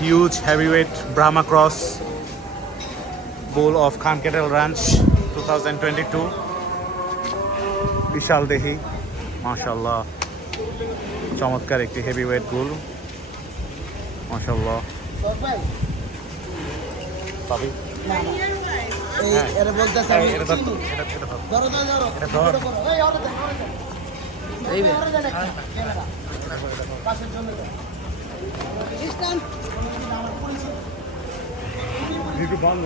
Huge heavyweight Brahma Cross bull of Khan Cattle Ranch 2022. বিশাল দেহি মাশাআল্লাহ, চমৎকার একটি হেভিওয়েট বুল মাশাআল্লাহ। পাবি এটা বলতেছে এটা ধর এই পাশের জন্য ইস্টার্ন দিদি বল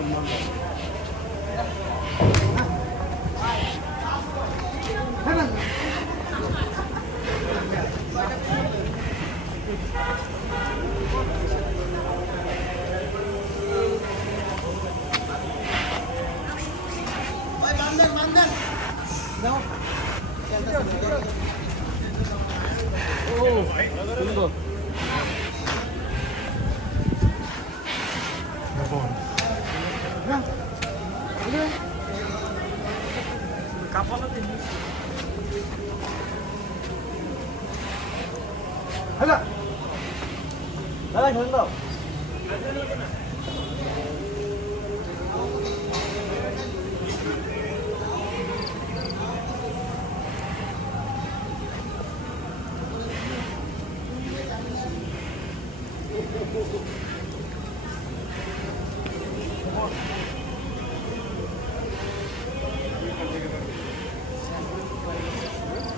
Hala. Hala, খেলেন দাও। Go.